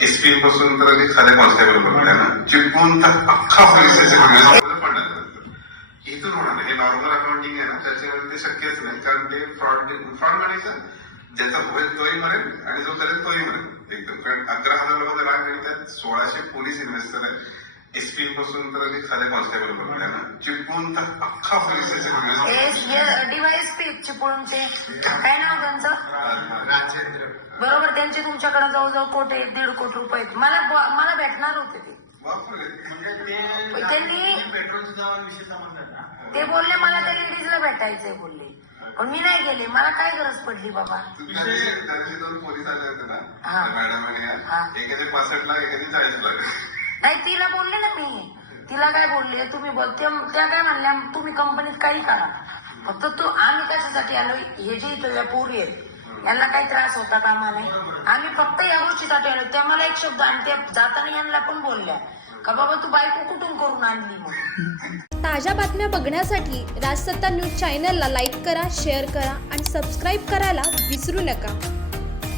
SP पासून तर साध्या कॉन्स्टेबल आहे ना. चिपळूण तर अख्खा पोलीस स्टेशन पडण्यात इथून होणार नाही. हे नॉर्मल अकाउंटिंग आहे ना. त्याच्यावर ते शक्यच नाही. कारण ते फ्रॉड फ्रॉड म्हणायचं ज्याचा होईल तोही म्हणेल आणि जो करेल तोही म्हणेल. एकदम. कारण अकरा हजार लोकांना लाभ मिळतात सोळाशे पोलीस इन्व्हेस्टर आहेत. एसपी पासून तर साध्या कॉन्स्टेबल आहे ना. चिपळूण तर अख्खा पोलीस स्टेशन डिवाइस पी चिपळूणचे. काय नाव त्यांचं? बरोबर त्यांचे तुमच्याकडे जवळजवळ कोटी दीड कोटी रुपये आहेत. मला ब- मला भेटणार होते ते. बापरे त्यांनी ते बोलले मला त्या लेडीजला भेटायचंय बोलले. पण मी नाही गेले. मला काय गरज पडली बाबा? त्यांचे दोन पोलीस आले होते ना? हा. मॅडम आणि या. हा. एकाचे पासष्ट लाख एकाचे चाळीस लाख. नाही तिला बोलले ना मी. तिला काय बोलले? तुम्ही बोल ते- त्या काय म्हणल्या तुम्ही कंपनीत काही करा. फक्त तू आम्ही कशासाठी आलो हे जे इथं या पोरी आहेत यांना काही त्रास होता कामा नाही आम्ही फक्त या गोष्टीसाठी आलो. त्या मला एक शब्द आणि त्या जाताना यांना पण बोलल्या. का बाबा तू बायको कुठून करून आणली म्हणून ताज्या बातम्या बघण्यासाठी राजसत्ता न्यूज चॅनलला लाईक करा शेअर करा आणि सबस्क्राईब करायला विसरू नका.